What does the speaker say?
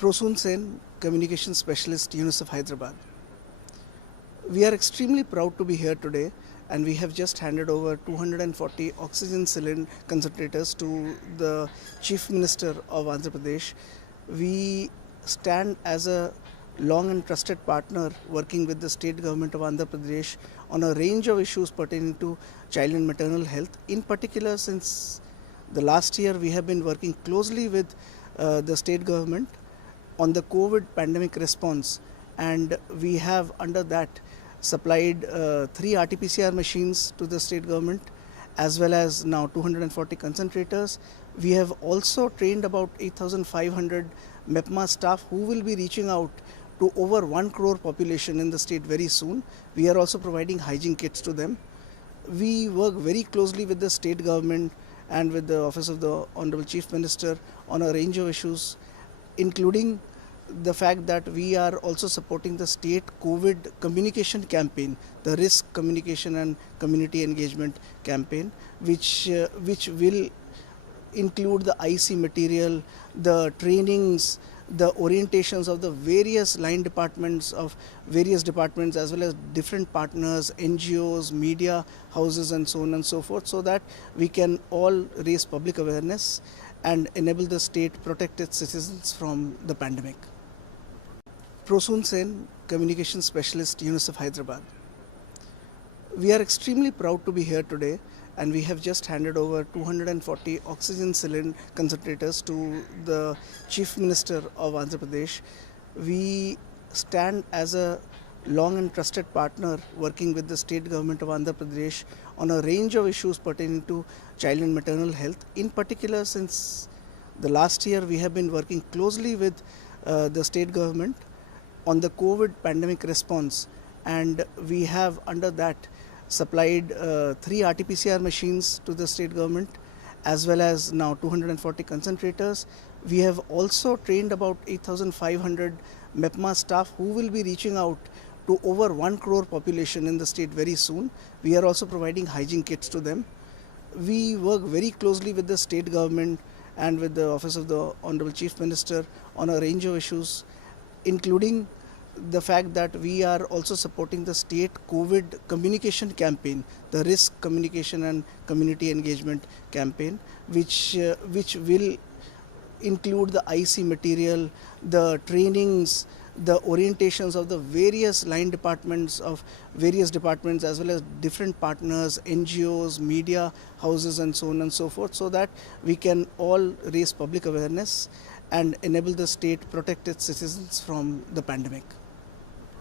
Prosoon Sen, Communication Specialist, UNICEF Hyderabad. We are extremely proud to be here today, and we have just handed over 240 oxygen cylinder concentrators to the Chief Minister of Andhra Pradesh. We stand as a long and trusted partner working with the state government of Andhra Pradesh on a range of issues pertaining to child and maternal health. In particular, since the last year, we have been working closely with the state government on the COVID pandemic response, and we have under that supplied 3 RT-PCR machines to the state government, as well as now 240 concentrators. We have also trained about 8,500 MEPMA staff who will be reaching out to over 1 crore population in the state very soon. We are also providing hygiene kits to them. We work very closely with the state government and with the Office of the Honorable Chief Minister on a range of issues, including the fact that we are also supporting the state COVID communication campaign, the risk communication and community engagement campaign, which will include the IC material, the trainings, the orientations of the various line departments of various departments, as well as different partners, NGOs, media houses, and so on and so forth, so that we can all raise public awareness and enable the state protect its citizens from the pandemic. Prosoon Sen, Communication Specialist, UNICEF Hyderabad. We are extremely proud to be here today, and we have just handed over 240 oxygen cylinder concentrators to the Chief Minister of Andhra Pradesh. We stand as a long and trusted partner working with the state government of Andhra Pradesh on a range of issues pertaining to child and maternal health. In particular, since the last year, we have been working closely with the state government on the COVID pandemic response, and we have under that supplied 3 RT-PCR machines to the state government, as well as now 240 concentrators. We have also trained about 8,500 MEPMA staff who will be reaching out to over 1 crore population in the state very soon. We are also providing hygiene kits to them. We work very closely with the state government and with the Office of the Honorable Chief Minister on a range of issues, including the fact that we are also supporting the state COVID communication campaign, the risk communication and community engagement campaign, which will include the IC material, the trainings, the orientations of the various line departments of various departments, as well as different partners, NGOs, media houses, and so on and so forth, so that we can all raise public awareness and enable the state protect its citizens from the pandemic.